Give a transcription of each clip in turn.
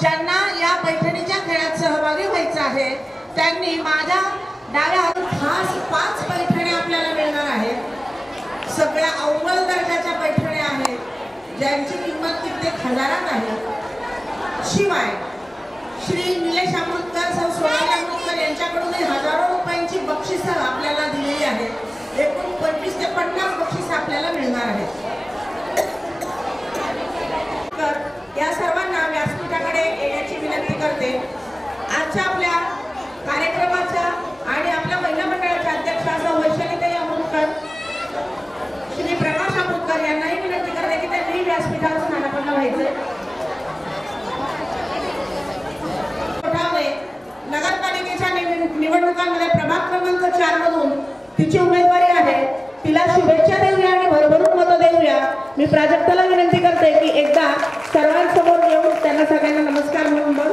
ज्यांना या पैठणीच्या खेळात सहभागी व्हायचं आहे त्यांनी माझ्या डाव्या हातात खास 5 पैठण्या आपल्याला मिळणार आहेत। सगळ्या अव्वल दर्जाच्या पैठण्या आहेत ज्यांची किंमत कित्येक हजारात आहे। शिवाय श्री निलेश अमृतकर सौ सोनाली अमृतकर यांच्याकडूनही हजारो रुपयांची बक्षिसं आपल्याला दिलेली आहेत। एकूण 25 ते 50 बक्षिस आपल्याला मिळणार आहेत। या सर्वांना व्यासपीठाकडे येण्याची विनंती करते। आजच्या आपल्या कार्यक्रमाच्या आणि आपल्या महिला मंडळाच्या अध्यक्षा सौ वैशालीताई अमृतकर, श्री प्रकाश अमृतकर यांनाही विनंती करते की त्यांनी व्यासपीठावर स्थानापन्न व्हायचे। नगरपालिकेच्या निवडणुकांमध्ये प्रभाग क्रमांक 4 मधून तिची उमेदवारी आहे। तिला शुभेच्छा देऊया आणि भरभरून मतं देऊया। मी प्राजक्ताला विनंती करते की एकदा सर्वांसमोर येऊन त्यांना सगळ्यांना नमस्कार म्हणून बोल।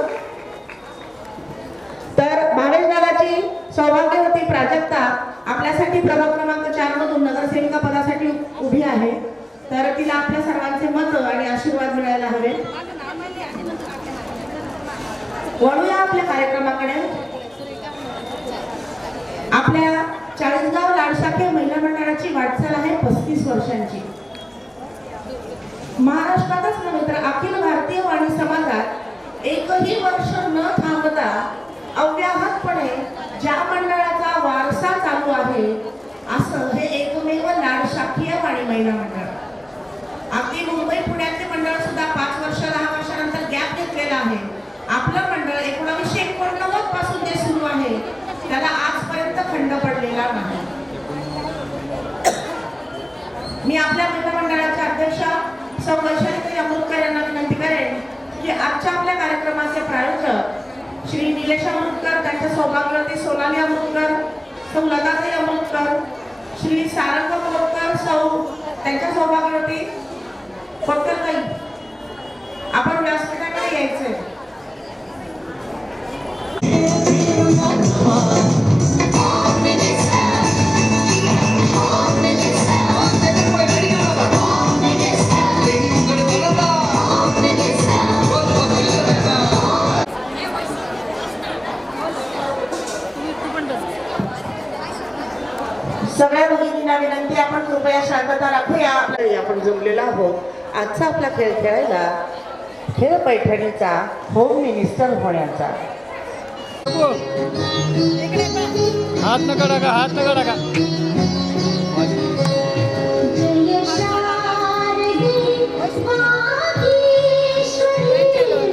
तर भावेश दादाची सौभाग्यवती प्राजक्ता आपल्यासाठी प्रभाग क्रमांक 4 मधून नगरसेविका पदासाठी उभी आहे। तर तिला आपल्या सर्वांचे मत आणि आशीर्वाद मिळायला हवे। वळूया आपल्या कार्यक्रमाकडे। आपल्या चाळीसगाव लाडशाखे महिला मंडळाची वाटचाल आहे 35 वर्षांची। महाराष्ट्रातच नव्हे तर अखिल भारतीय वाणी समाजात एकही वर्ष न थांबता अव्याहतपणे ज्या मंडळाचा वारसा चालू आहे असं हे एकमेव लाडशाखीय वाणी महिला मंडळ। अगदी मुंबई पुण्याचे मंडळ सुद्धा 5 वर्ष 10 वर्षानंतर गॅप घेतलेला आहे। आपलं मंडळ 1989 पासून जे सुरू आहे त्याला आजपर्यंत खंड पडलेला नाही। मी आपल्या महिला मंडळाच्या अध्यक्षा सौ वैशालीताई अमृतकर यांना विनंती करेन की आजच्या आपल्या कार्यक्रमाचे प्रायोजक श्री निलेश अमृतकर, त्यांच्या सौभाग्यवती सोनाली अमृतकर, सौ लताताई अमृतकर, श्री सारंग अमृतकर, सौ त्यांच्या सौभाग्यवती फक्करताई, आपण व्यासपीठाकडे यायचंय। सगळ्या भगिनींना विनंती आपण कृपया शांतता राखूया। आपण जमलेला आहोत आजचा आपला खेळ खेळायला, खेळ पैठणीचा होम मिनिस्टर होण्याचा। हात नका टाका, हात नका टाका।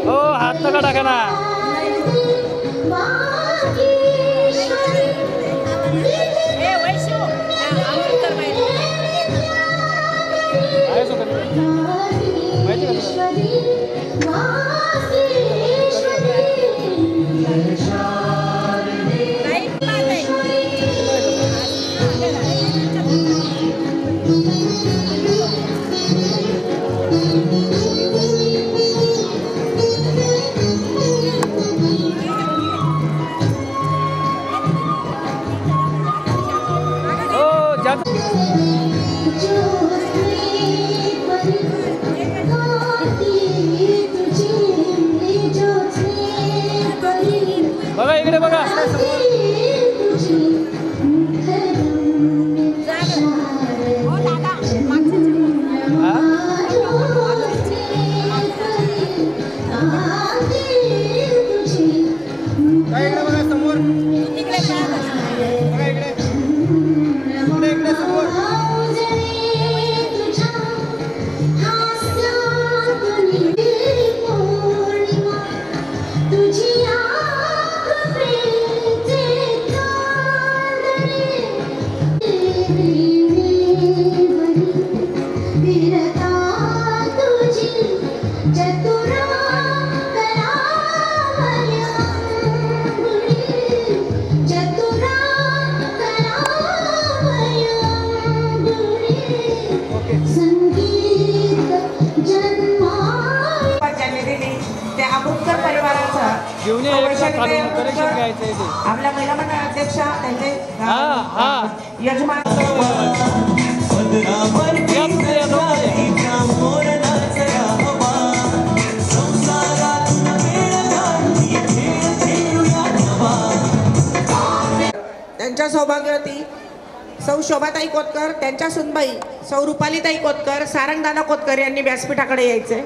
हो, हात नका टाका ना। बघा इकडे बघा। आपल्या महिला मंडळ अध्यक्षा त्यांचे यजमान त्यांच्या सौभाग्यवती सौ शोभाताई कोतकर, त्यांच्या सुनबाई सौ रुपालीताई कोतकर, सारंगदादा कोतकर यांनी व्यासपीठाकडे यायचे.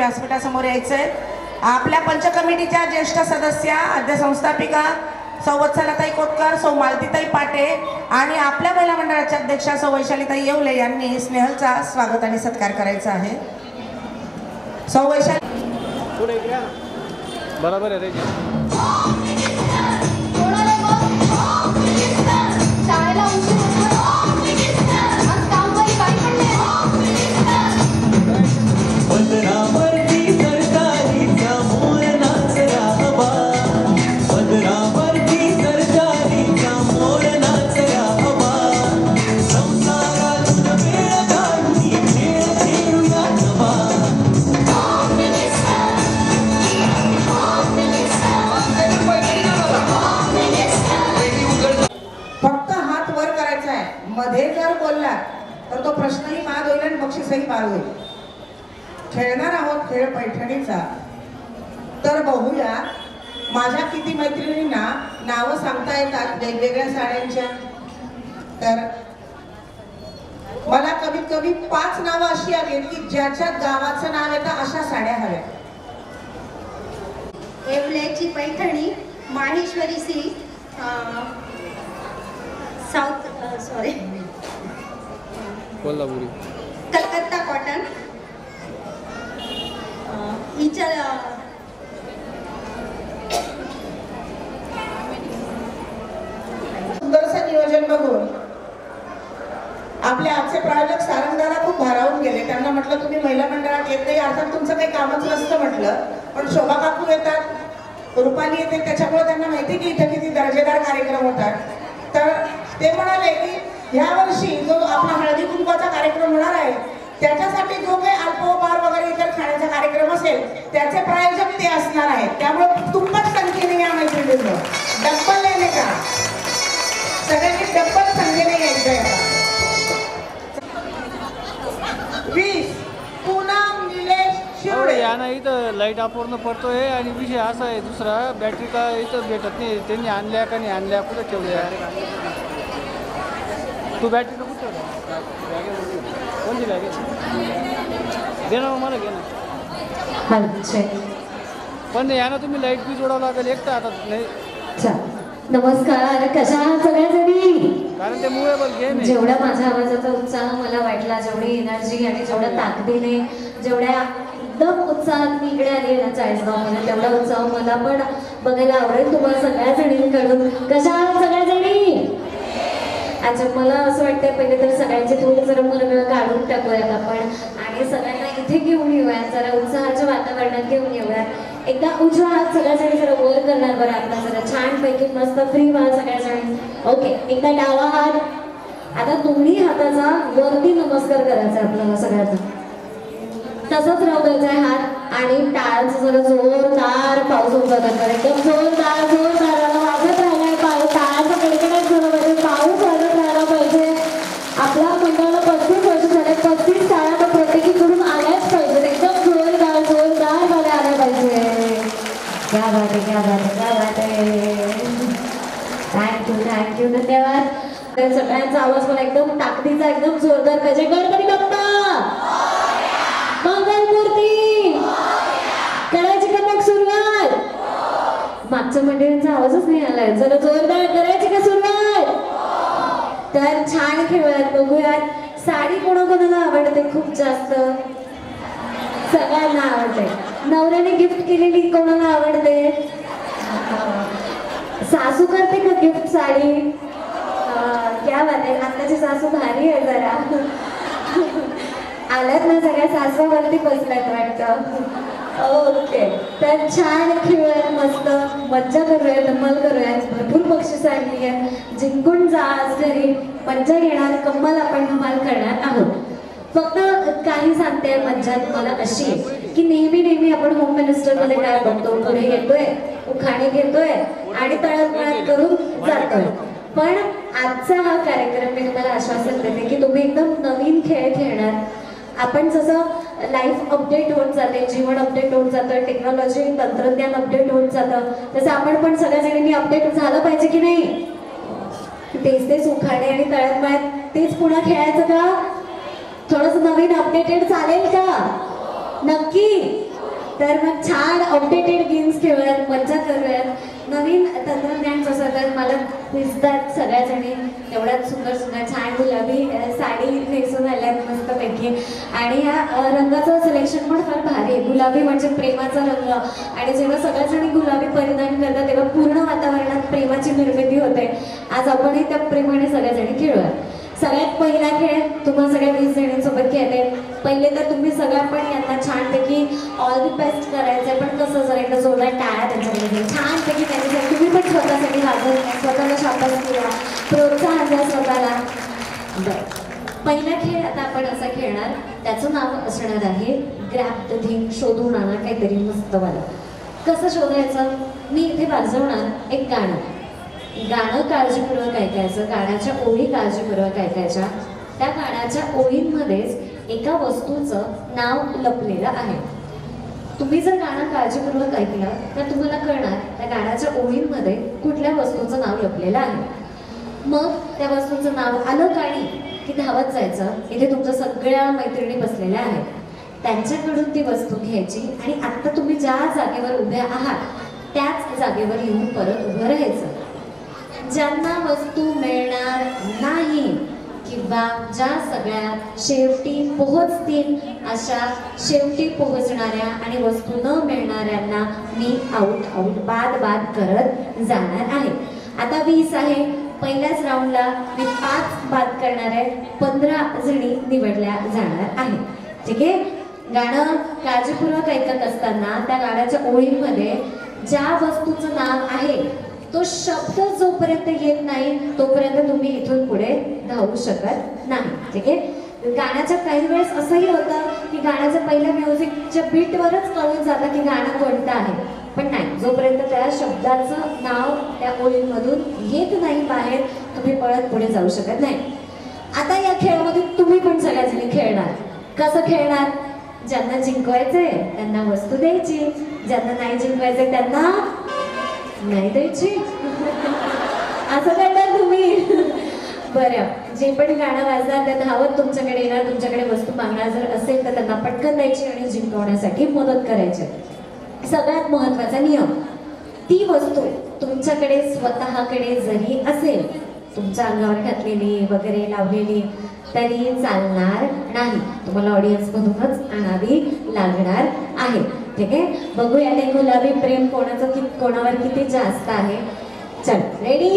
व्यासपीठासमोर यायचंय. आपल्या पंच कमिटीच्या ज्येष्ठ सदस्या आद्य संस्थापिका सौ वत्सलाताई कोतकर, सौ मालतीताई पाटे आणि आपल्या महिला मंडळाच्या अध्यक्षा सौ वैशालीताई येवले यांनी स्नेहलचा स्वागत आणि सत्कार करायचा आहे. सौ वैशाली पुढे घ्या. बरोबर आहे रे. मध्ये जर बोलला तर तो प्रश्नही बाद होईल आणि बक्षीसही बाद होईल. खेळणार आहोत खेळ पैठणीचा. तर बघूया माझ्या किती मैत्रिणींना नावं सांगता येतात वेगवेगळ्या साड्यांच्या. तर मला कमीत कमी 5 नावं अशी आहेत की ज्याच्या गावाचं नाव येतं अशा साड्या हव्या. येवल्याची Paithani, Maheshwari silk, South sari Kolhapuri, Calcutta cotton, सुंदरसं नियोजन बघून आपले आजचे प्रायोजक सारंगदादा खूप भारावून गेले. त्यांना म्हटलं तुम्ही महिला मंडळात येत नाही, अर्थात तुमचं काही कामच नसतं म्हटलं, पण शोभा काकू येतात, रुपाली येते, त्याच्यामुळे त्यांना माहिती की इथे किती दर्जेदार कार्यक्रम होतात. तर ते म्हणाले की ह्या वर्षी जो आपला हळदी कुंकवाचा कार्यक्रम होणार आहे त्याच्यासाठी जो काही अल्पोपहार वगैरे इतर खाण्याचा कार्यक्रम असेल त्याचे प्रायोजक ते असणार आहेत. त्यामुळे तुंबट संख्येने या मैत्रिणींना डब्बल येणे का सगळ्यांनी डब्बल संख्येने यायचं. 20 पूनम निलेश शिवडे या ना. इथं लाईट अपूर्ण पडतोय आणि विषय असा आहे दुसरा, बॅटरी का इथं भेटत नाही. त्यांनी आणल्या का नाही आणल्या, कुठं ठेवल्या? तू बॅटरी नको ठेवल्या. कोणती बॅग घे ना मला, घे ना. पण या ना तुम्ही लाईट बी जोडावं लागेल एकटा आता नाही. नमस्कार, कशा आहात सगळ्याजणी? कारण ते मुवेबल गेम आहे. जेवढा माझ्या आवाजाचा उत्साह मला वाटला, जेवढी एनर्जी आणि जेवढ्या ताकदीने, जेवढ्या एकदम उत्साहात मी इकडे आली आहे ना 40 मध्ये, तेवढा उत्साह मला पण बघायला आवडेल तुम्हाला सगळ्या जणींकडून. कशा आहात सगळ्याजणी? अच्छा, मला असं वाटतं पहिले तर सगळ्यांचे थोडे जरा मनमिळ काढून टाकूयात आपण आणि सगळ्यांना इथे घेऊन येऊयात, जरा उत्साहाच्या वातावरणात घेऊन येऊयात. एकदा उजवा हात सगळ्याजणी जरा वर करणार बरं आपला, जरा छान पैकी मस्त फ्री व्हा सगळ्याजणी. ओके, एकदा डावा हात. आता दोन्ही हाताचा वरती नमस्कार करायचा आपल्याला सगळ्याचा. तसंच राहू द्यायचा आहे हात आणि टाळाचं जरा जोरदार पाऊस होत जातात. एकदम जोरदार जोरदार वाजत राहिलाय पाऊस. टाळाचा कडकडाट झाला पाहिजे, पाऊस वाजत राहिला पाहिजे. आपल्या मंडळाला 35 वर्ष झाले, 35 टाळा तर प्रत्येकीकडून आल्याच पाहिजे. एकदम जोरदार जोरदार मला आल्या पाहिजे. क्या बात आहे, क्या बात आहे, क्या बात आहे. थँक्यू थँक्यू, धन्यवाद. तर सगळ्यांचा आवाज मला एकदम ताकदीचा एकदम जोरदार पाहिजे. गणपती बाप्पा मंगलमूर्ती, करायची का मग सुरुवात? मागच्या मंडळींचा आवाजच नाही आलाय. जरा जोरदार करायची का सुरुवात? तर छान खेळूयात, बघूयात. साडी कोणाकोणाला आवडते खूप जास्त? सगळ्यांना आवडते. नवऱ्याने गिफ्ट केलेली कोणाला आवडते? सासू करते का गिफ्ट साडी? क्या बात आहे, आत्ताची सासू भारी आहे जरा. आल्यात ना सगळ्या सासवावरती बसल्यात वाटतं. ओके, तर छान खेळूयात, मस्त मज्जा करूयात, धमाल करूयात, भरपूर बक्षीस आणली आहेत, जिंकून जा आज घरी, मज्जा घेणार, कम्मल आपण धमाल करणार आहोत. फक्त काही सांगते मज्जा तुम्हाला अशी आहे की नेहमी नेहमी आपण होम मिनिस्टरमध्ये काय बघतो, पुढे येतोय, उखाणे घेतोय आणि तळतळत करून जातोय. पण आजचा हा कार्यक्रम मी तुम्हाला आश्वासन देते की तुम्ही एकदम नवीन खेळ खेळणार. आपण जसं लाईफ अपडेट होत जाते, जीवन अपडेट होत जातं, टेक्नॉलॉजी तंत्रज्ञान अपडेट होत जातं, तसं आपण पण सगळ्या जणांनी अपडेट झालं पाहिजे की नाही. तेच तेच उखाणे आणि तळतमळत तेच पुन्हा खेळायचं का? थोडंसं नवीन अपडेटेड चालेल का? नक्की. तर मग छान अपडेटेड गेम्स खेळूयात, मज्जा करूयात. नवीन तंत्रज्ञान जसं तर मला दिसतात सगळ्या जणी एवढ्याच सुंदर सुंदर छान गुलाबी साडी नेसून आल्यात मस्तपैकी. आणि या रंगाचं सिलेक्शन पण फार भारी आहे. गुलाबी म्हणजे प्रेमाचा रंग आणि जेव्हा सगळ्या जणी गुलाबी परिधान करतात तेव्हा पूर्ण वातावरणात प्रेमाची निर्मिती होते. आज आपणही त्या प्रेमाने सगळ्या जणी खेळूयात. सगळ्यात पहिला खेळ तुम्हा सगळ्या 20 जणींसोबत खेळते. पहिले तर तुम्ही सगळ्या पण यांना छानपैकी ऑल दी बेस्ट करायचंय. पण कसं जर एकदा जोरदार टाळ्या त्यांच्याकडे छानपैकी त्यांच्यासाठी तुम्ही पण स्वतःसाठी वाजवून स्वतःला शाबास करा, प्रोत्साहन द्या स्वतःला. बरं, पहिला खेळ आता आपण असा खेळणार, त्याचं नाव असणार आहे ग्रॅब द थिंग, शोधून आणा काहीतरी मस्त वाला. कसं शोधायचं? मी इथे वाजवणार एक गाणं, गाणं काळजीपूर्वक ऐकायचं, गाण्याच्या ओळी काळजीपूर्वक ऐकायच्या. त्या गाण्याच्या ओळींमध्येच एका वस्तूचं नाव लपलेलं आहे. तुम्ही जर गाणं काळजीपूर्वक ऐकलं तर तुम्हाला कळणार त्या गाण्याच्या ओळींमध्ये कुठल्या वस्तूचं नाव लपलेलं आहे. मग त्या वस्तूचं नाव आलं गाणी की धावत जायचं. इथे तुमच्या सगळ्या मैत्रिणी बसलेल्या आहेत, त्यांच्याकडून ती वस्तू घ्यायची आणि आत्ता तुम्ही ज्या जागेवर उभ्या आहात त्याच जागेवर येऊन परत उभं राहायचं. ज्यांना वस्तू मिळणार नाही किंवा ज्या सगळ्या शेवटी पोहोचतील अशा शेवटी पोहोचणाऱ्या आणि वस्तू न मिळणाऱ्यांना मी आऊट बाद करत जाणार आहे. आता 20 आहे. पहिल्याच राऊंडला मी 5 बाद करणार आहे. 15 जणी निवडल्या जाणार आहेत. ठीक आहे. गाणं काळजीपूर्वक ऐकत असताना त्या गाण्याच्या ओळीमध्ये ज्या वस्तूचं नाव आहे तो शब्द जोपर्यंत येत नाही तोपर्यंत तुम्ही इथून पुढे धावू शकत नाही. ठीक आहे. गाण्याच्या काही वेळेस असंही होतं की गाण्याच्या पहिल्या म्युझिकच्या बीटवरच कळून जातं की गाणं कोणतं आहे. पण नाही, जोपर्यंत त्या शब्दाचं नाव त्या ओळीमधून येत नाही बाहेर तुम्ही पळत पुढे जाऊ शकत नाही. आता या खेळामध्ये तुम्ही पण सगळ्याजणी खेळणार. कसं खेळणार? ज्यांना जिंकवायचंय त्यांना वस्तू द्यायची, ज्यांना नाही जिंकवायचंय त्यांना नाही द्यायची. असं करणार तुम्ही. बरं, जे पण गाणं वाजणार त्या धावत तुमच्याकडे येणार, तुमच्याकडे वस्तू मागणार. जर असेल तर त्यांना पटकन द्यायची आणि जिंकवण्यासाठी मदत करायची. सगळ्यात महत्त्वाचा नियम, ती वस्तू तुमच्याकडे स्वतःकडे जरी असेल, तुमच्या अंगावर घातलेली वगैरे लावलेली, तरी चालणार नाही. तुम्हाला ऑडियन्समधूनच आणावी लागणार आहे. ठीक आहे. बघूया ते गुलाबी प्रेम कोणावर किती जास्त आहे. चल, रेडी?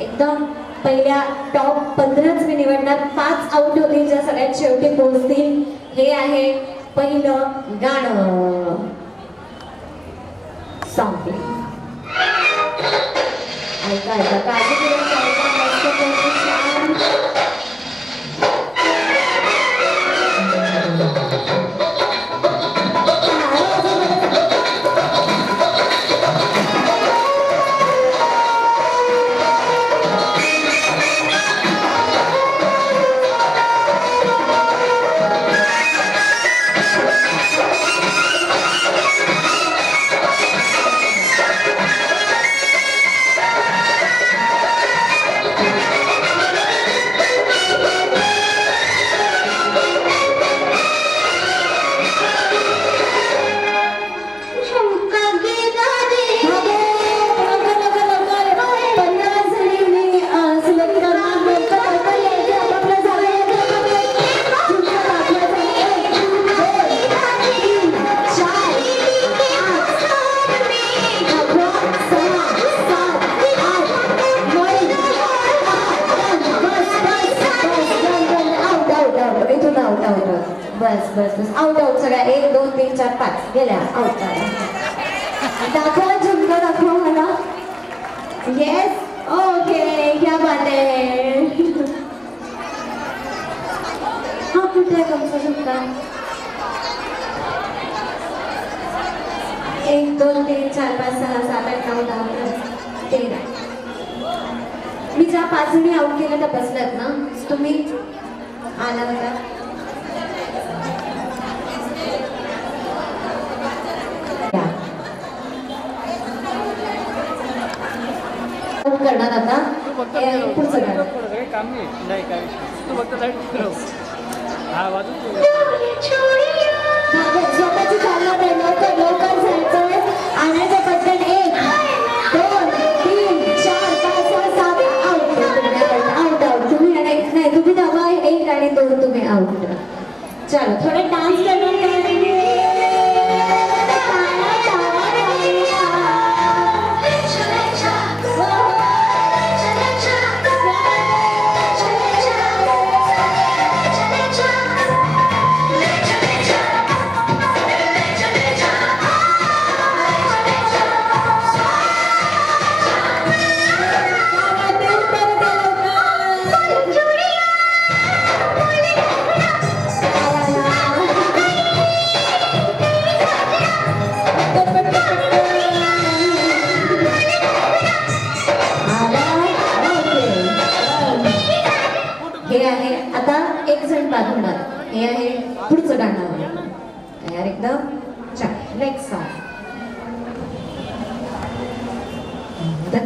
एकदम पहिल्या टॉप 15च मी निवडणार. 5 आउट होतील, ज्या सगळ्यात शेवटी पोहोचतील. हे आहे पहिलं गाणं. सॉन्ग ऐका काळजीपूर्वक ऐका, मस्त छान. बस बस आउट आउट सगळ्या 1 2 3 4 5 गेल्या आउट. दाखवा झुमका दाखवा मला. येस ओके क्या बात आहे. हा कुठे आहे तुमचा झुमका. 1 2 3 4 5 6 7 8 9 10 13. मी ज्या 5 जणी आउट केल्या त्या बसल्यात ना. तुम्ही आला होता. आउट करणार आता. तू फक्त पुढचं गाणं. काही काम नाही काय विषय. तू फक्त लाईट फिरव. हा वाजून स्वतःची चालणार आहे. लवकर लवकर जायचंय. आणायचं पटकन. 1 2 3 4 5 6 7 आउट आउट. तुम्ही नाही तुम्ही धावा 1 आणि 2 तुम्ही आउट. चलो थोडे डान्स करून हे आहे आता 1 जण बाद होणार. हे आहे पुढचं गाणं. तयार एकदम. चल नेक्स्ट सॉन्ग. द्या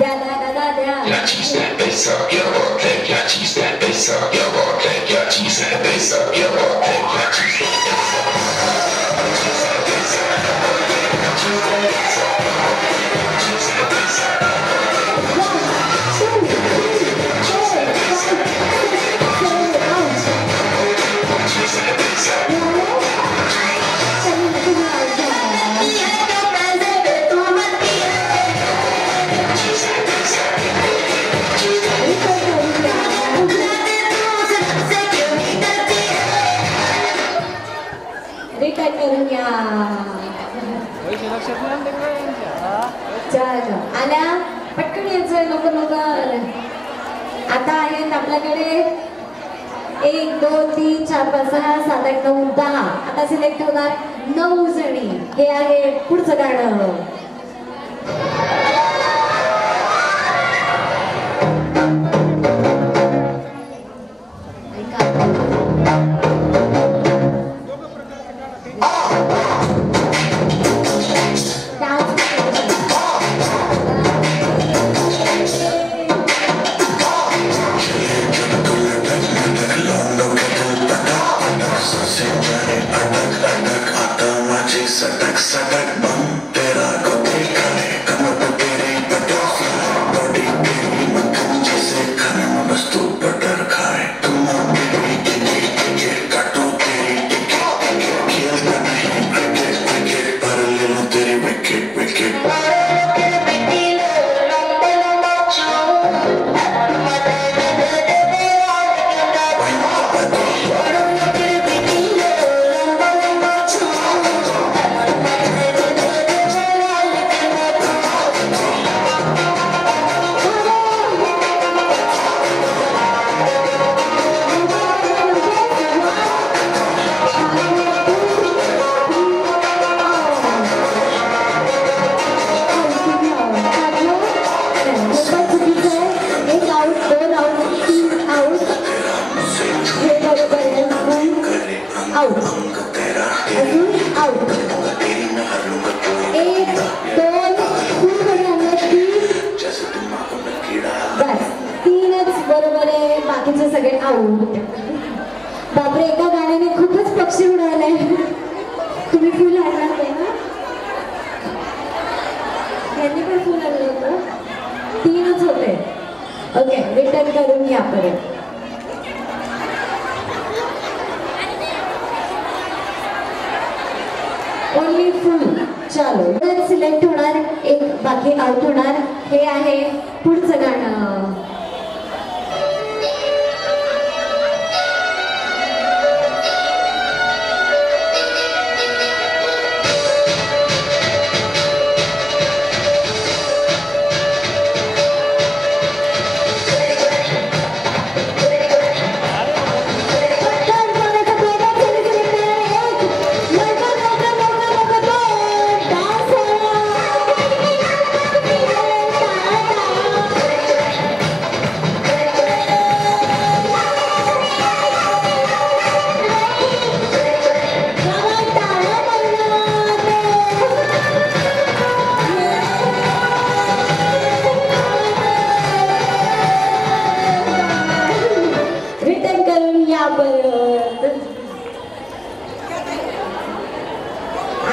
द्या द्या द्या. Yeah, cheese that bass up, yeah, okay. Yeah, cheese that bass up, yeah, okay. Yeah, cheese that bass up, yeah, okay. Yeah, cheese that bass up. Cheese that bass up. Cheese that bass up. Cheese that bass up. 1 2 3 4 5 6 7 8. Cheese that bass up. Return करून या. पैसे लक्षात नाही आणले का यांच्या? हा? चल आल्या पटकन यायचंय लवकर लवकर. आता आहेत आपल्याकडे 1 2 3 4 5 6 7 8 9 10. आता सिलेक्ट होणार 9 जणी. हे आहे पुढचं गाणं. सटक सटक बम तेरा को देखा है कमर पे तेरे बटरफ्लाई बॉडी तेरी मक्खन जैसे खाने में बस तू बटर खाए तुम तेरी टिकट काटो तेरी टिकट खेलता नहीं क्रिकेट क्रिकेट पर ले लो तेरी विकेट विकेट बाकीचे सगळे आऊट. बापरे एका गाण्याने खूपच पक्षी उडाले. तुम्ही फुल आणणार ते ना. यांनी पण फुल आणलं होतं. 3च होते. ओके रिटर्न करून या परत. ओनली फुल. चलो सिलेक्ट होणार 1 बाकी आउट होणार. हे आहे पुढचं गाणं.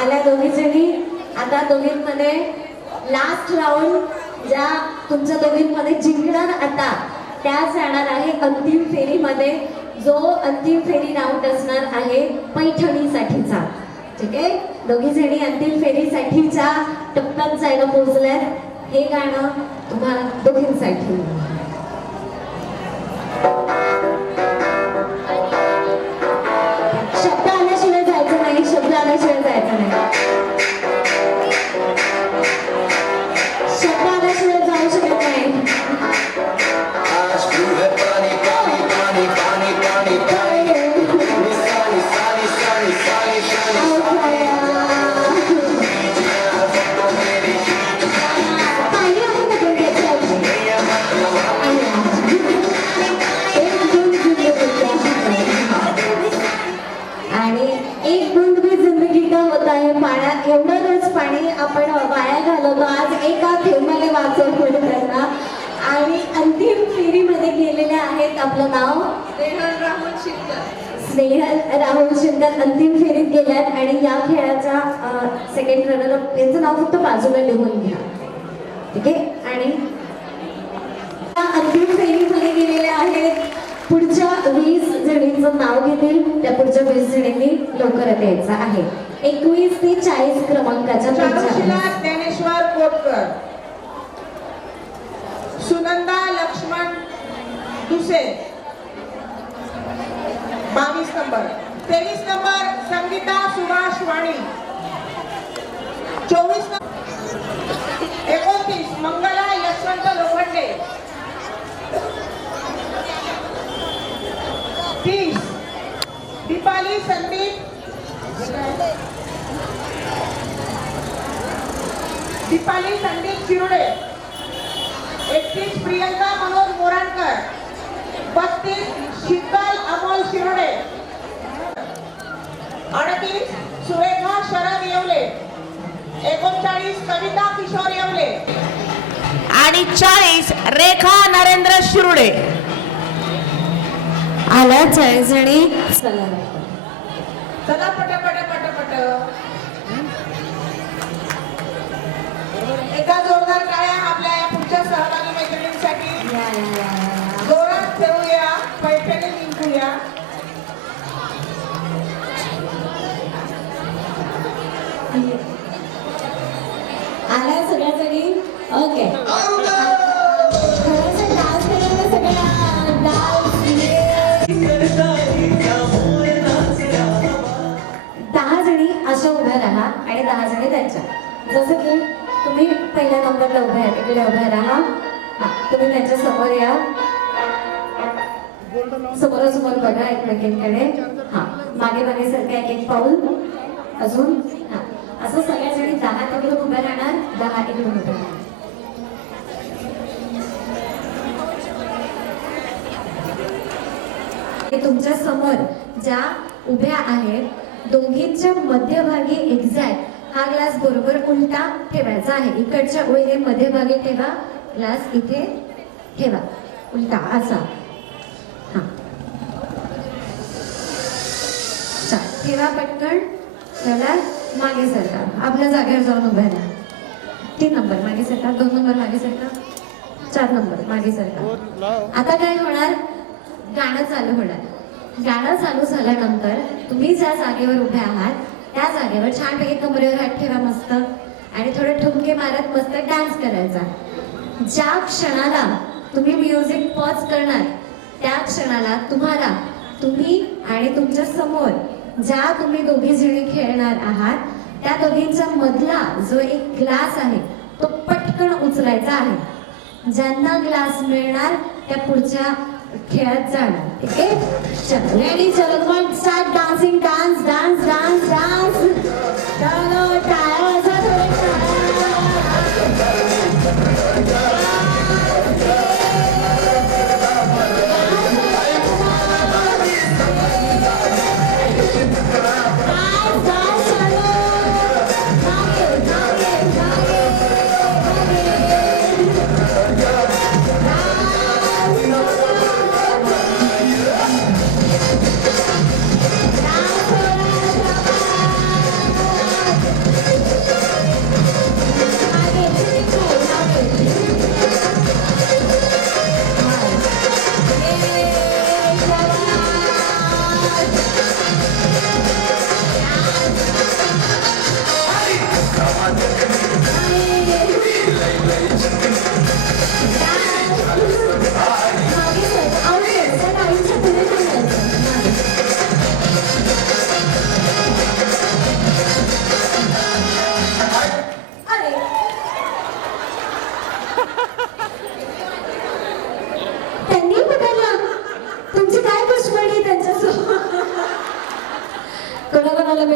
आल्या दोघी जणी. आता दोघींमध्ये लास्ट राऊंड ज्या तुमच्या दोघींमध्ये जिंकणार आता त्या जाणार आहे अंतिम फेरीमध्ये, जो अंतिम फेरी राऊंड असणार आहे पैठणीसाठीचा. ठीक आहे, दोघी जणी अंतिम फेरीसाठीच्या टप्प्यात जायला पोहोचल्यात. हे गाणं तुम्हाला दोघींसाठी. शब्द आल्याशिवाय जायचं नाही, शब्द आल्याशिवाय जायचं नाही. शब्द आल्याशिवाय जाऊ शकत नाही. आज तू है पानी पानी पानी पानी पानी पानी निशानी सानी सानी सानी सानी आणि एक बूंद भी जिंदगी का होता है. पाण्यात एवढं रोज पाणी आपण वाया घालवतो, आज एका थेंबाने वाचवतो त्यांना. आणि अंतिम फेरीमध्ये गेलेले आहेत. आपलं नाव स्नेहल राहुल शिरकर. स्नेहल राहुल शिंदे अंतिम फेरीत गेल्यात. आणि या खेळाच्या सेकंड रनर यांचं नाव फक्त बाजूला लिहून घ्या. ठीक आहे, आणि अंतिम फेरीमध्ये गेलेले आहेत. पुढच्या 20 जणींचं नाव घेतील. त्या पुढच्या 20 जणींनी लवकरात यायचं आहे. 21 ते 40 क्रमांकाच्या चारुशिला पुढच्या ज्ञानेश्वर कोटकर, सुनंदा लक्ष्मण दुसे 22 नंबर. 23 नंबर संगीता सुभाष वाणी. 24 नंबर 29 मंगला यशवंत लोखंडे. 30 दीपाली संदीप शिरोडे. 31 प्रियंका मनोज मोराणकर. 32 शीतल अमोल शिरोडे. 38 सुरेखा शरद येवले. 39 कविता किशोर येवले आणि 40 रेखा नरेंद्र शिरोडे. आल्या 40 जणी. चला चला पट पट पट पट. एका जोरदार टाळ्या आपल्या या पुढच्या सहभागी मैत्रिणींसाठी जोरात ठेवूया. पैठणी जिंकूया. आल्या सगळ्या जणी. ओके, थोडासा डान्स करायला सगळ्या डान्स. 10 जणी अशा उभ्या राहा आणि 10 जणी त्यांच्या. जसं की तुम्ही पहिल्या नंबरला उभ्या आहेत, इकडे उभ्या राहा. हा, तुम्ही त्यांच्या समोर या. समोरासमोर बघा एकमेकींकडे. हा, मागे मागे सारखं एक एक पाऊल. अजून हा, असं सगळ्या जणी 10 तिकडून उभ्या राहणार, 10 इकडून उभ्या राहणार. तुमच्या समोर ज्या उभ्या आहेत, दोघींच्या मध्यभागी एक्झॅक्ट हा ग्लास बरोबर उलटा ठेवायचा आहे. इकडच्या ओळीने मध्यभागी ठेवा, ग्लास इथे ठेवा, उलटा असा. हा, ठेवा पटकन. चला मागे सरका, आपल्या जागेवर जाऊन उभ्या राहा. 3 नंबर मागे सरका, 2 नंबर मागे सरका, 4 नंबर मागे सरका. आता काय होणार, गाणं चालू होणार. गाणं चालू झाल्यानंतर तुम्ही ज्या जागेवर उभे आहात त्या जागेवर छानपैकी कमरेवर हात ठेवा मस्त, आणि थोडे ठुमके मारत मस्त डान्स करायचा. ज्या क्षणाला तुम्ही म्युझिक पॉज करणार त्या क्षणाला तुम्हाला, तुम्ही आणि तुमच्या समोर ज्या तुम्ही दोघी जणी खेळणार आहात त्या दोघींच्या मधला जो एक ग्लास आहे तो पटकन उचलायचा आहे. ज्यांना ग्लास मिळणार त्या पुढच्या खेळात जाणार. ठीक आहे, चलो रेडी, चलो मग start dancing. Dance dance dance dance. चलो टाळ्या वाजवा, थोडे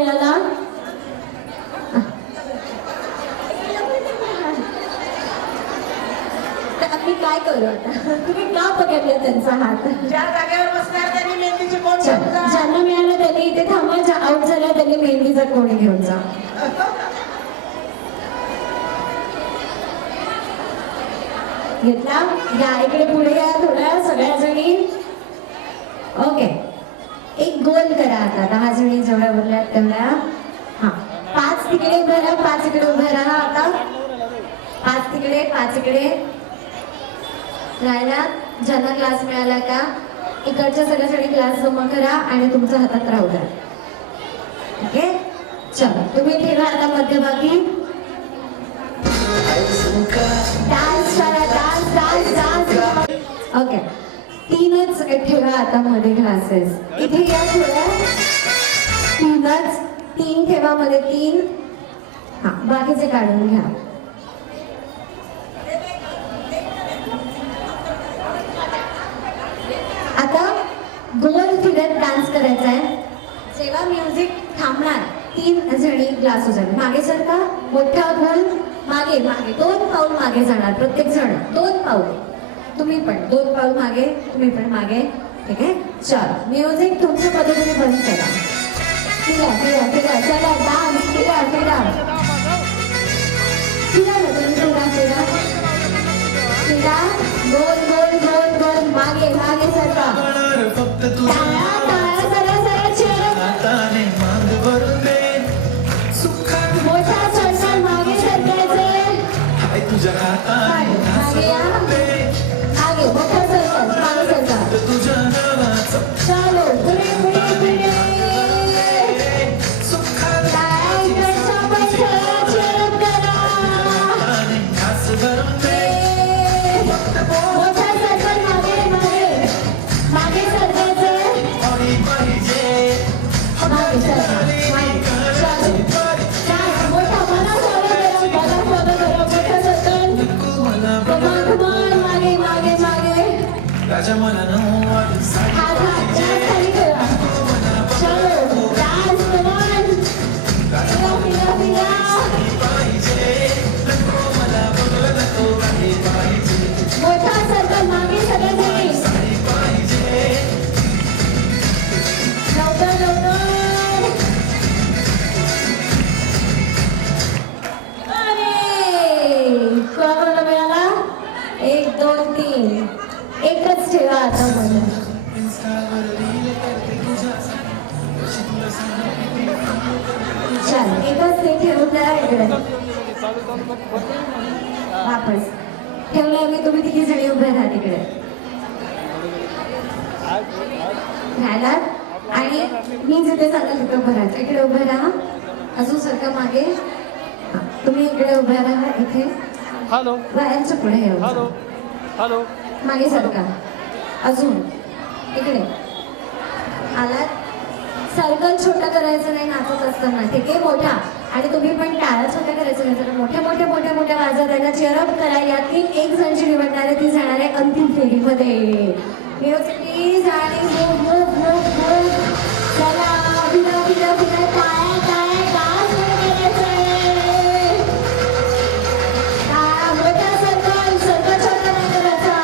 मिळाला. तर आम्ही काय करू आता? तुम्ही का पकडले त्यांचा हात? ज्या जागेवर बसणार त्यांनी मेहंदीची कोण घेऊन जा. ज्यांना मिळालं त्यांनी इथे थांबा, ज्या आउट झाल्या त्यांनी मेहंदीचा कोणी घेऊन जा. घेतला? या इकडे पुढे या थोड्या सगळ्या जणी. ओके, एक गोल करा आता. 10 जणी जेवढ्या उरल्या तेवढ्या. हा, 5 तिकडे उभे राहा, 5 इकडे उभे राहा. आता 5 तिकडे, 5 इकडे राहिला. ज्यांना क्लास मिळाला का इकडच्या सगळ्या जणी क्लास जमा करा आणि तुमच्या हातात राहू द्या. ओके, चला तुम्ही ठेवा आता मध्यभागी. डान्स करा, डान्स डान्स डान्स. ओके, 3च ठेवा आता मध्ये क्लासेस. इथे या थोड्या. 3च, 3 ठेवा मध्ये, 3. हा, बाकीचे काढून घ्या. आता गोल फिरत डान्स करायचा आहे. जेव्हा म्युझिक थांबणार 3 जणी क्लास उचल. मागे सरका, मोठा गोल मागे मागे, 2 पाऊल मागे जाणार प्रत्येक जण. 2 पाऊल. तुम्ही पण 2 पाऊल मागे, तुम्ही पण मागे. ठीक आहे, चल म्युझिक तुमच्या पद्धतीने बंद करा. फिरा फिरा फिरा, चला डान्स. फिरा फिरा फिरा ना तुम्ही, फिरा फिरा फिरा. गोल गोल गोल गोल, मागे मागे सरका. फक्त तू टाळा टाळा, सरळ सरळ चेहरा. हाताने माग भरून दे सुखात मोठा चढचढ मागे सरकायचे. हाय तुझ्या हाताने मागे या. मागे मोठा सरकार, मागे सरकार. तुझ्या नावाचा चालो पुढे पुढे पुढे. सुखात टाळा इकडच्या पण सरळ चेहरा करा. हाताने घास भरून दे मोठा सरकार, मागे मागे मागे सरकायचे. आणि पाहिजे मागे सरका, मागे. चालो काय मोठा मला फॉलो करा, मला फॉलो करा. मोठा सरकार, तू मला कमान कमान, मागे मागे मागे. राजा मला नऊ साडी हात हात जास्त खाली करा. चलो डान्स कमान. फिरा फिरा फिरा. पाहिजे नको मला बघ नको काही पाहिजे मोठा सरकार, मागे सगळे जणी. साडी पाहिजे लवकर लवकर. अरे कोणाला मिळाला? 1 2 3. एकच ठेवा आता मला. चल एकच ते ठेवून द्या इकडे. वापस ठेवलंय मी. तुम्ही तिघी जणी उभे राहा तिकडे. राहिलात आणि मी जिथे सांगाल तिथे उभं राहा. इकडे उभे राहा. अजून सारखं मागे. हा, तुम्ही इकडे उभे राहा. इथे हॅलो बायांच्या पुढे येऊ. Hello hello. मागे सरका. अजून इकडे आलात. सर्कल छोटा करायचं नाही नाचत असताना. ठीक आहे, मोठा. आणि तुम्ही पण टाळा छोट्या करायचं नाही. जरा मोठ्या मोठ्या मोठ्या मोठ्या वाजत त्यांना चेअरअप करा. यातील 1 जण जी निवडणार आहे ती जाणार आहे अंतिम फेरीमध्ये. Music please. आणि मूव मूव मूव मूव. चला फिरा फिरा फिरा. टाळ्या टाळ्या. डान्स करायचं आहे. टाळा. मोठा सर्कल. सर्कल छोटा नाही करायचा.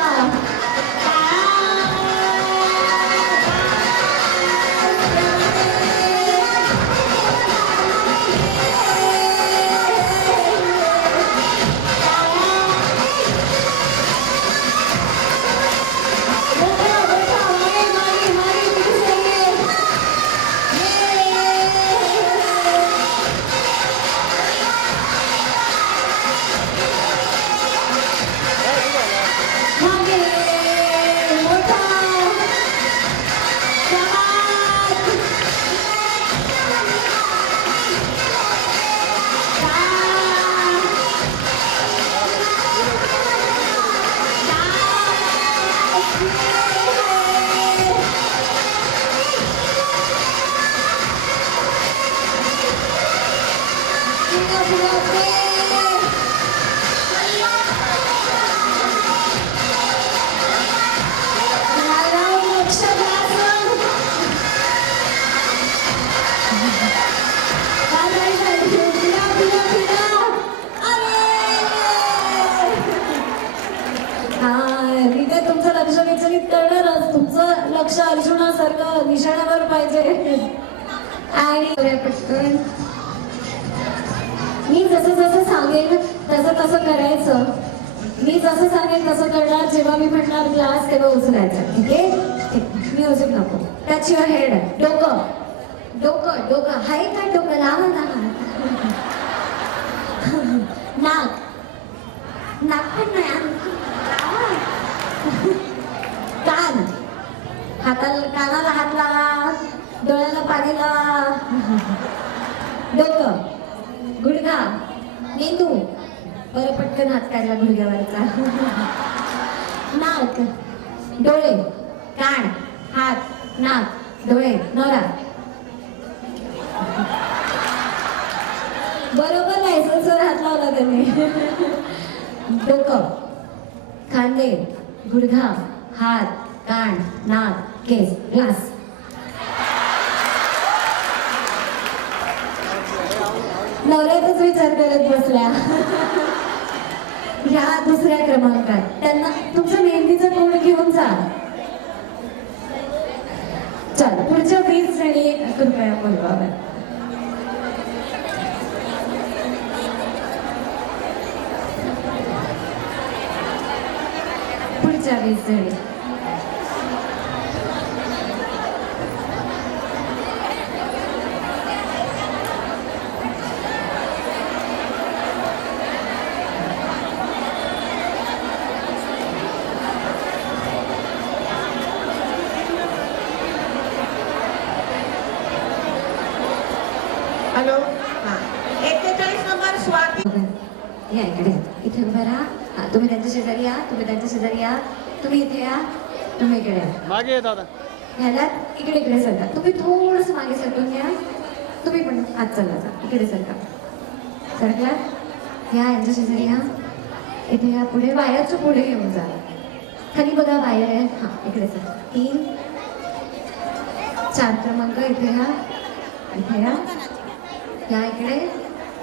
पटकन मी जसं जसं सांगेन तसं तसं करायचं. मी जसं सांगेन तसं करणार. जेव्हा मी म्हणणार ग्लास तेव्हा उचलायचा. ठीक आहे? म्युझिक नको. Touch your head. डोकं डोकं डोकं हाय का डोकं लावा ना. नाक नाक पण नाही. कान कानाला हात लावा. डोळ्याला पाणी लावा. डोकं गुडघा मेंदू. बरं पटकन हात काढला गुडघ्यावरचा. नाक डोळे कान हात नाक डोळे नवरा. बरोबर लायसन्सवर हात लावला त्यांनी. डोकं खांदे गुडघा हात कान नाक केस ग्लास. नवऱ्यातच विचार करत बसल्या. ह्या दुसऱ्या क्रमांकात त्यांना तुमचं मेहंदीचं कोड घेऊन जा. चल पुढच्या 20 जणी कृपया बोलवा. पुढच्या 20 जणी. हॅलो हां 41 नंबर स्वाती. या इकडे इथे उभं राहा. हा तुम्ही त्यांच्या शेजारी या. तुम्ही त्यांच्या शेजारी या. तुम्ही इथे या. तुम्ही इकडे या. मागे ये दादा. ह्याला इकडे इकडे सरका. तुम्ही थोडंसं मागे सरकून या. तुम्ही पण आत चला जा. इकडे सरका. सरकला या. यांच्या शेजारी या. इथे या. पुढे वायरच्या पुढे येऊन जा. खाली बघा वायर आहे. हां इकडे सर. 3 4 क्रमांक इथे या. इथे या. या इकडे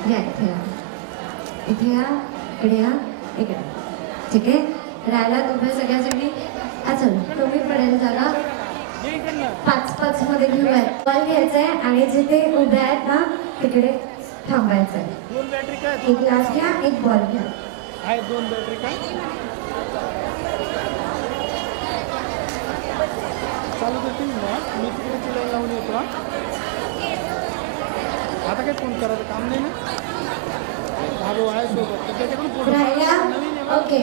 या. इथे या. इथे या. इकडे या. इकडे. ठीक आहे. राहायला तुम्ही सगळ्यासाठी अच्छा तुम्ही पडेल झाला 5-5 मध्ये घेऊया. बॉल घ्यायचा आहे आणि जिथे उभे आहेत ना तिकडे थांबायचं आहे. 2 बॅटरी काय? एक ग्लास घ्या. एक बॉल घ्या. आहे 2 बॅटरी काय? चालू करतील ना. मी तिकडे चिलायला लावून येतो. आता काय फोन करायचं काम नाही ना. हा भाऊ आहे सोबत तर त्याच्याकडून फोटो राहिल्या नवीन आहे. ओके.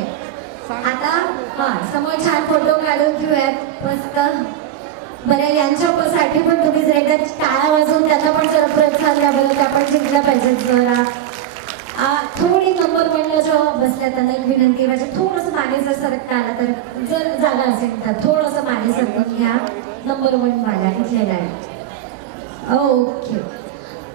आता हा समोर छान फोटो काढून घेऊयात मस्त. बरं यांच्यासाठी पण तुम्ही जर एकदा टाळ्या वाजवून त्यांना पण जरा प्रोत्साहन द्या. बरं त्या पण जिंकल्या पाहिजेत जरा. थोडी नंबर 1ला जेव्हा बसल्या त्यांना एक विनंती म्हणजे थोडंसं मागे जर सरकता आला तर जर जागा असेल तर थोडंसं मागे सरकून घ्या. नंबर 1 वाला इथलेला आहे. ओके.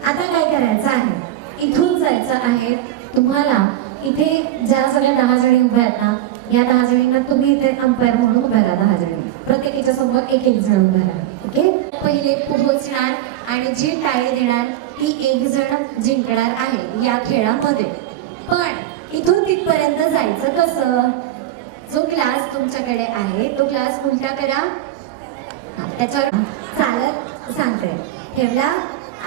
आता काय करायचं आहे. इथून जायचं आहे तुम्हाला. इथे ज्या सगळ्या 10 जणी उभ्या आहेत ना या 10 जणींना तुम्ही इथे अंपायर म्हणून उभ्या राहा. 10 जणी प्रत्येकीच्या समोर एक एक जण उभा राहा. ओके. पहिले पोहोचणार आणि जी टाळी देणार ती एक जण जिंकणार आहे या खेळामध्ये. पण इथून तिथपर्यंत जायचं कसं. जो ग्लास तुमच्याकडे आहे तो ग्लास उलटा करा. त्याच्यावर चालत सांगते ठेवला.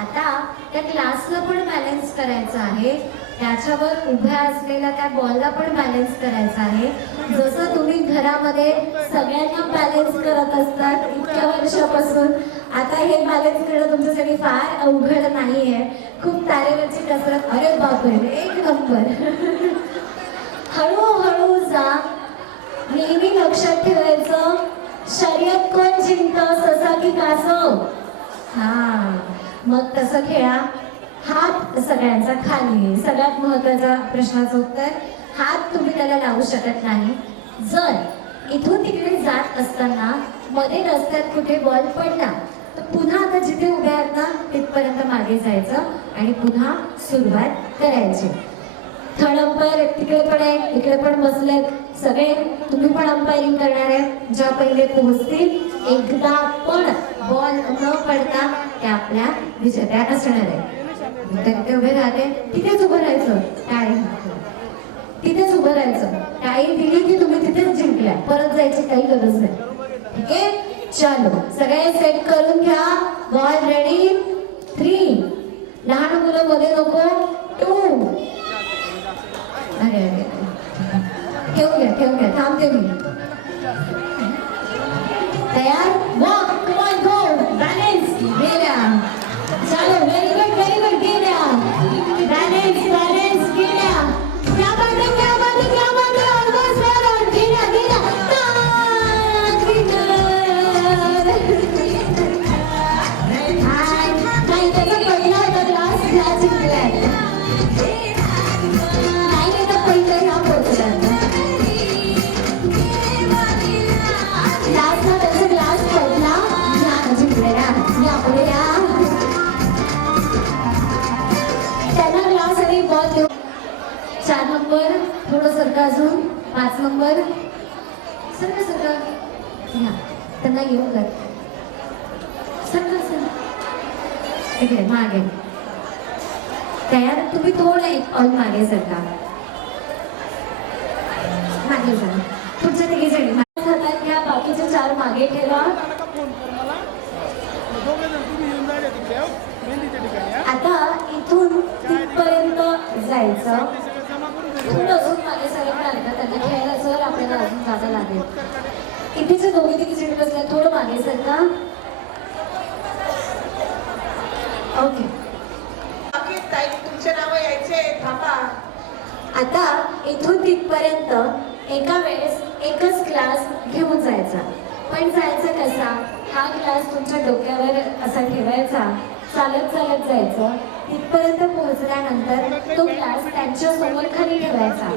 आता त्या ग्लासला पण बॅलन्स करायचं आहे. त्याच्यावर उभ्या असलेल्या त्या बॉलला पण बॅलन्स करायचा आहे. जसं तुम्ही घरामध्ये सगळ्यांना बॅलन्स करत असतात इतक्या वर्षापासून. आता हे बॅलन्स करणं तुमच्यासाठी फार अवघड नाही आहे. खूप तारेवरची कसरत. अरे बापरे एक नंबर. हळूहळू जा. नेहमी लक्षात ठेवायचं शर्यत कोण जिंकतं ससा की कासव. हा मग तसं खेळा. हात सगळ्यांचा खाली. सगळ्यात महत्वाचा प्रश्नाचं उत्तर. हात तुम्ही त्याला लावू शकत नाही. जर इथून तिकडे जात असताना मध्ये रस्त्यात कुठे बॉल पडला तर पुन्हा आता जिथे उभे आहेत ना तिथपर्यंत मागे जायचं आणि पुन्हा सुरुवात करायची. थर्ड अंपायर तिकडे पण आहे. इकडे पण बसलेत सगळे. तुम्ही पण अंपायरिंग करणार आहे. ज्या पहिले पोहोचतील एकदा पण बॉल न पडता त्या आपल्या विजेत्या असणार आहे. तिथे उभे राहते. तिथेच उभं राहायचं. टाळी तिथेच उभं राहायचं. टाळी दिली की तुम्ही तिथेच जिंकल्या. परत जायची काही गरज नाही. ठीक आहे. चलो सगळे सेट करून घ्या. Ball ready. 3 लहान मुलं मध्ये नको. 2 अरे अरे ठेवून घ्या थांबते मी. तयार. Walk come on go. Balance गेल्या. चलो व्हेरी गुड गेल्या. बॅलन्स गेल्या. क्या बात ऑलमोस्ट वेल गेल्या. नाही त्याचा पहिला होता ग्लास ह्या जिंकलाय. नाही त्याचा पहिला ह्या पोचला. लास्टला त्याचा ग्लास पडला. ह्या जिंकलेला. या पुढे या. त्यांना ग्लास आणि बॉल देऊ. 4 नंबर थोडं सरका अजून. 5 नंबर सरका या त्यांना घेऊन जा. सरका इकडे मागे. तयार. तुम्ही थोडं एक पाऊल मागे सरका. मागे जा. पुढच्या 3 जणी हातात घ्या. बाकीचे 4 मागे ठेवा. आता इथून तिथपर्यंत जायचं. थोडं अजून मागे सरकणार का त्यांना खेळायला सर आपल्याला अजून जागा लागेल. इथेच 2-3 जणी बसल्या. थोडं मागे सरका. ओके. बाकी ताई तुमचे नाव यायचे. थांबा. आता इथून तिथपर्यंत एका वेळेस एकच ग्लास घेऊन जायचा. पण जायचं कसा? हा ग्लास तुमच्या डोक्यावर असा ठेवायचा. चालत जायचं. तिथपर्यंत पोहोचल्यानंतर तो ग्लास त्यांच्या समोर खाली ठेवायचा.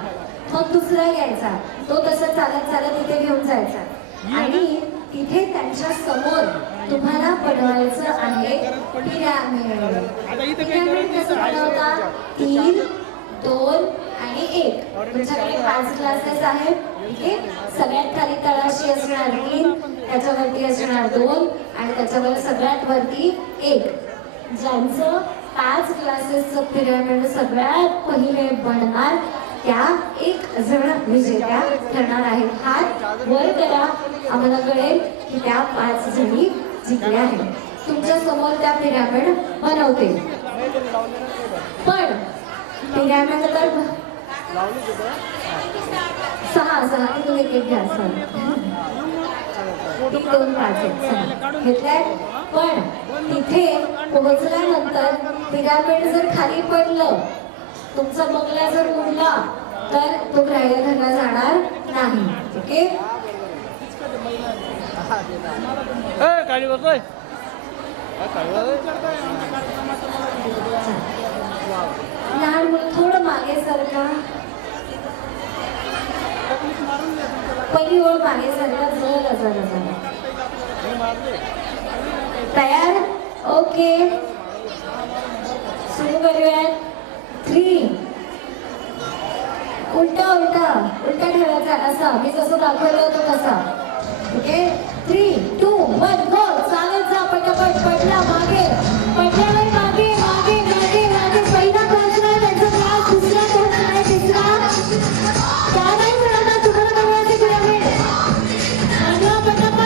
मग दुसरा घ्यायचा. तो तसा चालत इथे घेऊन जायचा. आणि तिथे त्यांच्या समोर तुम्हाला बनवायचं आहे पिरॅमिड. पिरॅमिड कसं बनवता? 3, 2 आणि 1. तुमच्याकडे 5 ग्लासेस आहेत. ठीक आहे. सगळ्यात खाली तळाशी असणार 3, त्याच्यावरती असणार 2 आणि त्याच्यावर सगळ्यात वरती 1. ज्यांचं 5 ग्लासेसचं पिरॅमिड सगळ्यात पहिले बनणार त्या 1 जण विजेत्या ठरणार आहेत. हात वर करा. आम्हाला कळेल की त्या 5 जणी जिंकल्या आहेत. तुमच्या समोर त्या पिरॅमिड बनवते. पण पिरॅमिड तर 6 तुम्ही एक घ्या. 3, 2, 5 घेतलाय. पण तिथे पोहोचल्यानंतर पिरॅमिड जर खाली पडलं, तुमचा बंगला जर उडला तर तो ग्राह्य धरला जाणार नाही. ओके. काळी करतोय. लहान मुलं थोडं मागे सरका. पहिली ओळ मागे सरका. जरा तयार. ओके. सुरू करूयात. 3 उलटा ठेवायचा असा. मी जसं दाखवलं होतं तसा. ओके. 3, 2, 1 गो. चालत जा. पटापट. पडला मागे. पडल्यावर मागे. पहिला पोहोचला त्यांचा क्लास. दुसरा पोहोचला. तिसरा. त्या नाही मिळणार तुम्हाला बनवायचे पिरॅमिड. मागवा पटापट.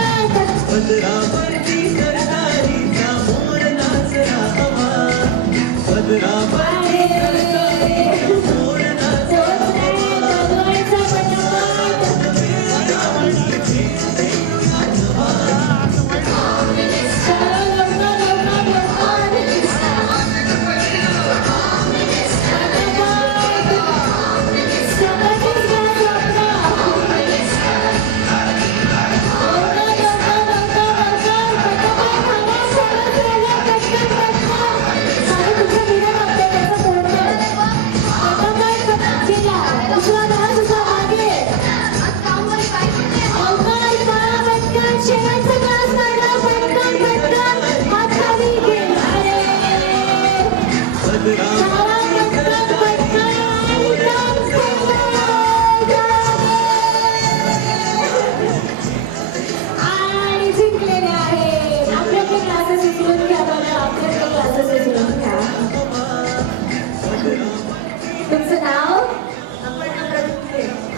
तुमचं नाव?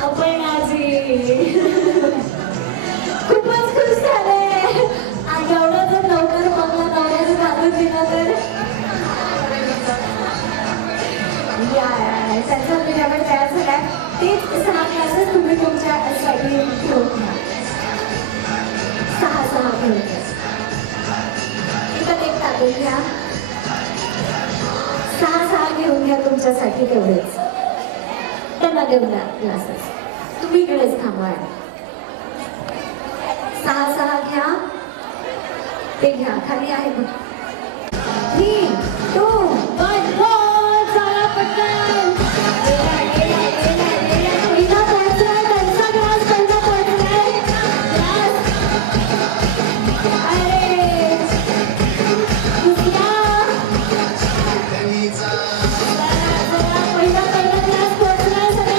अपर्णाजी. खूपच खुश झाले. आणि एवढं जर लवकर मला नवऱ्याचं घालून दिलं तर त्यांचा पिरामिड तयार झाला आहे तेच 6 क्लासेस तुम्ही तुमच्यासाठी घेऊन घ्या. 6 घेऊन घ्या. एक टाकून घ्या. 6 घेऊन घ्या तुमच्यासाठी तेवढेच. त्यांना देऊन द्या क्लासेस. तुम्ही इकडेच थांबा. 6 घ्या. ते घ्या खाली आहे बघ. 3, 2, 1 गो. चला पटकन. पहिला पोहोचलाय त्यांचा ग्लास. पहिला पोहोचलाय ग्लास. अरे दुसरा. चला पहिला ग्लास पोहोचलाय सगळ्या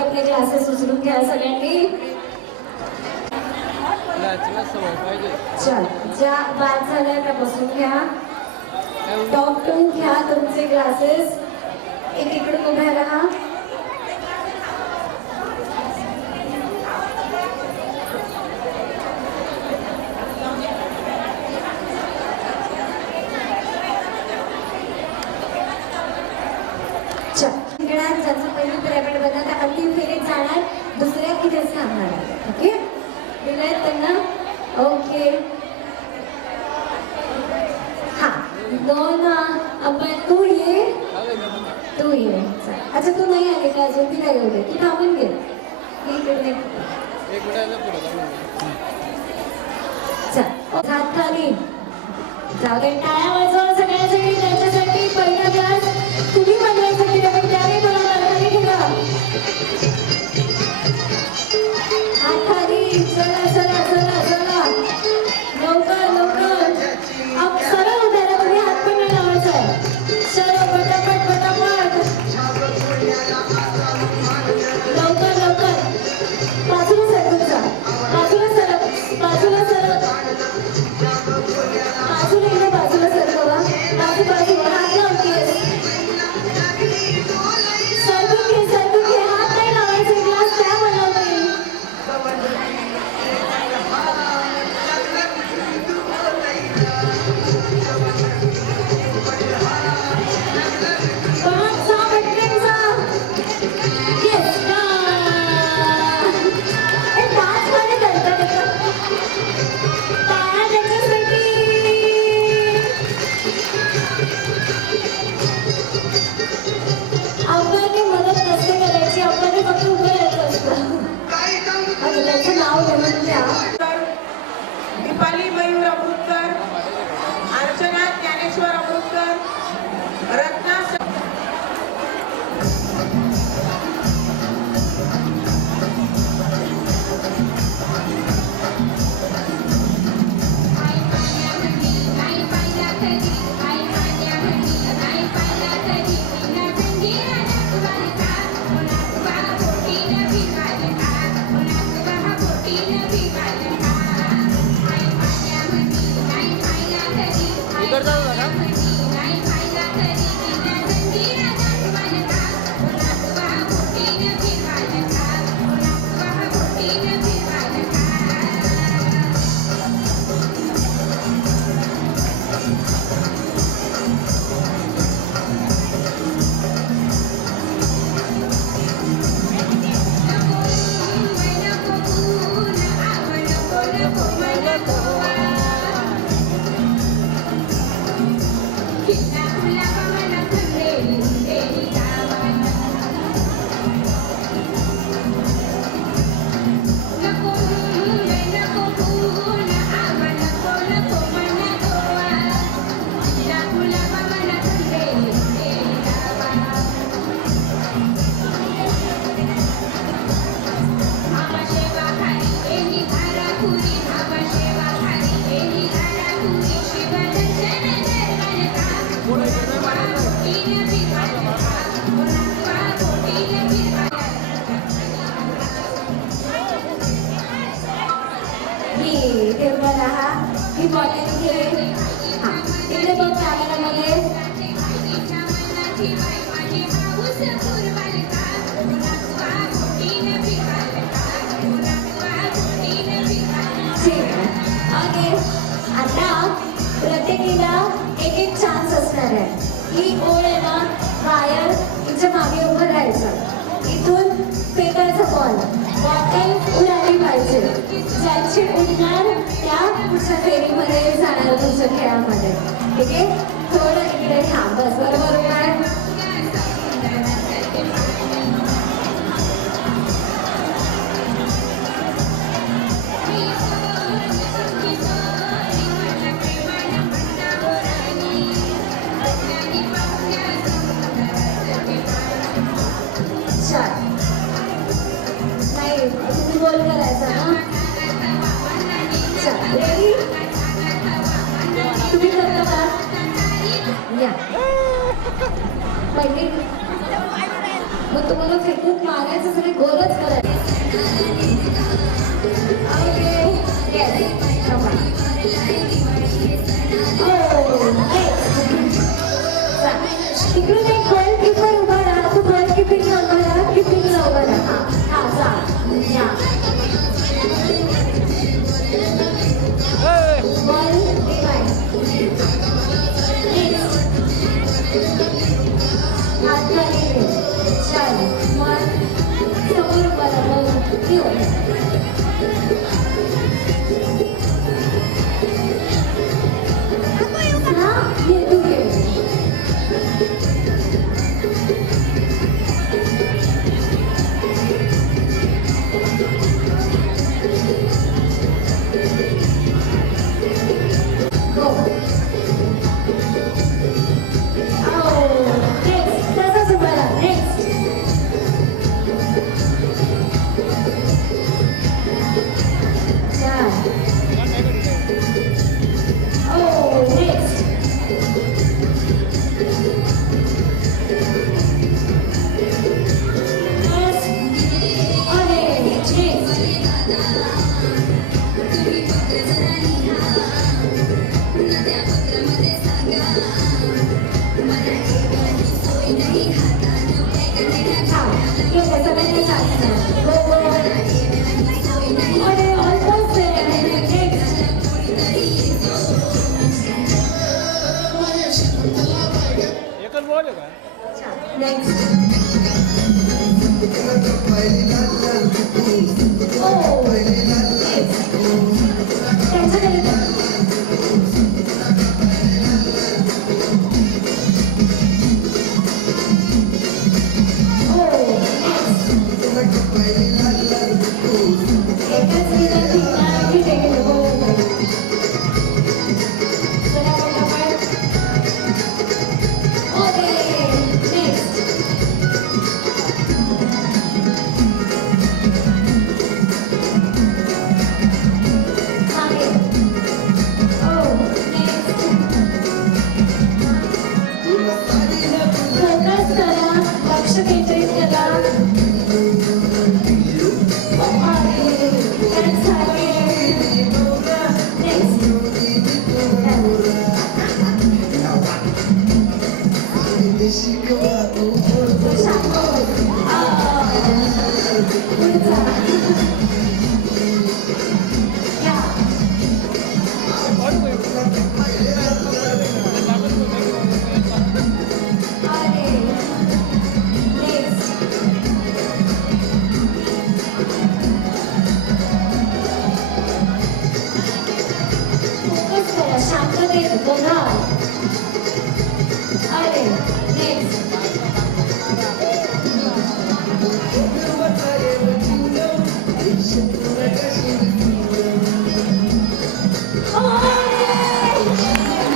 आपले क्लासेस उचलून घ्या सगळ्यांनी. चल ज्या बाद झाल्या त्या बसून घ्या. टॉप 2 घ्या तुमचे क्लासेस. एक इकडून उभ्या राहा. ज्याचं पहिलं पिरामिड बनत आहे अंतिम फेरीत जाणार. दुसऱ्या इथेच थांबणार. ओके दिलाय त्यांना. ओके हा 2 आपण तू ये. अच्छा तू नाही आले का अजून. ती काय होते तू थांबून घे. चल हात खाली जाऊ दे. टाळ्या वाजवा सगळ्यासाठी त्यांच्यासाठी. पहिला क्लास तुम्ही बनवायचं पिरामिड त्याने बनवणार. खाली ठेवा हात खाली. चला चला चला चला लवकर लवकर. अब सरळ उभ्या राहा. तुम्ही हात पण नाही लावायचा आहे. चलो पटापट पटापट लवकर लवकर. बाजूला सरकून जा. बाजूला सरक. बाजूला सरक. बाजूला इकडे बाजूला सरकवा. ही ओळ आहे ना, वायर तिच्या मागे उभं राहायचं, इथून फेकायचा बॉटल उडाली पाहिजे, ज्यांची उडणार त्या पुढच्या फेरीमध्ये जाणार तुमच्या खेळामध्ये. ठीक आहे, थोडं इकडे हा बस बरोबर काय. नाही तुम्ही गोल करायचा ना. चल रेडी, तुम्ही करता का. या पहिले मग तुम्हाला फेकून मारायचं, सगळे गोलच करायचं. ओके येस थांबा. तिकडून एक गोल कीपर उभा राहा, तू गोल कीपिंगला उभा राहा, कीपिंगला उभा राहा. हा जा या बॉल डिवाइड हात खाली ठेव. चल मग समोर उभा राहा, मग ठेव. हा ये तू घे. Go. Oh, next. Tasa Subala. Next. Chal. Oh, next. Yes. Okay, next. एकच बॉल आहे का. लक्ष केंद्रित करा. शांततेत बघा. अरे नेक्स्ट.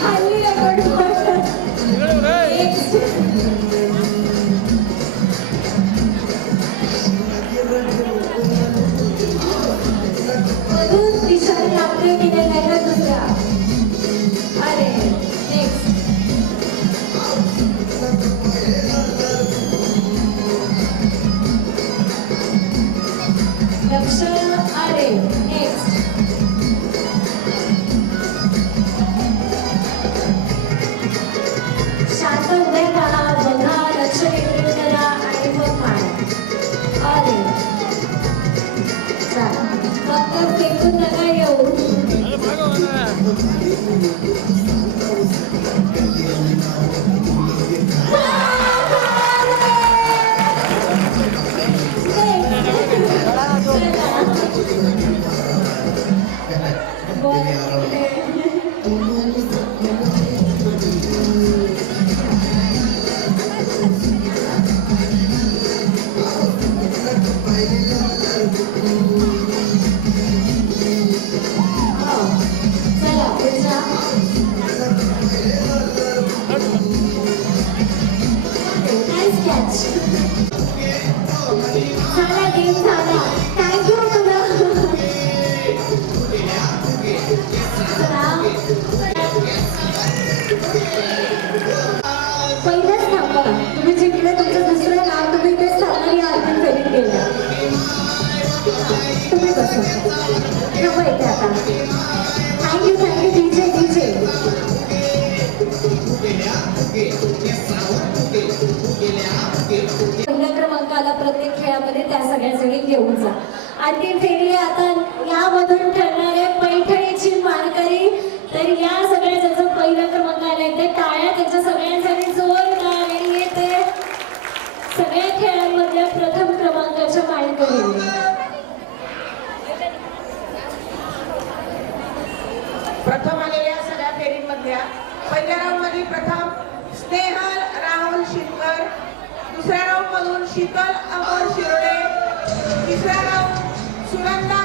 खाली मधून दिशाने लागते की नाही दुसऱ्या. अरे नेक्स्ट. नको येते आता. Thank you DJ DJ. पहिल्या क्रमांकाला प्रत्येक खेळामध्ये त्या सगळ्यासाठी घेऊन जा. अंतिम फेरी आता यामधून ठरणारे पैठणीची मानकरी. तर या सगळ्या ज्याचं पहिल्या क्रमांकाला येते टाळ्या त्याच्या सगळ्यांसाठी जोरदार. आणि येते सगळ्या खेळांमधल्या प्रथम क्रमांकाच्या मानकरी. प्रथम आलेल्या सगळ्या फेरींमधल्या पहिल्या राऊंड मध्ये प्रथम स्नेहल राहुल शिरकर, दुसऱ्या राऊंड मधून शीतल अमोल शिरोडे, तिसऱ्या राऊंड सुनंदा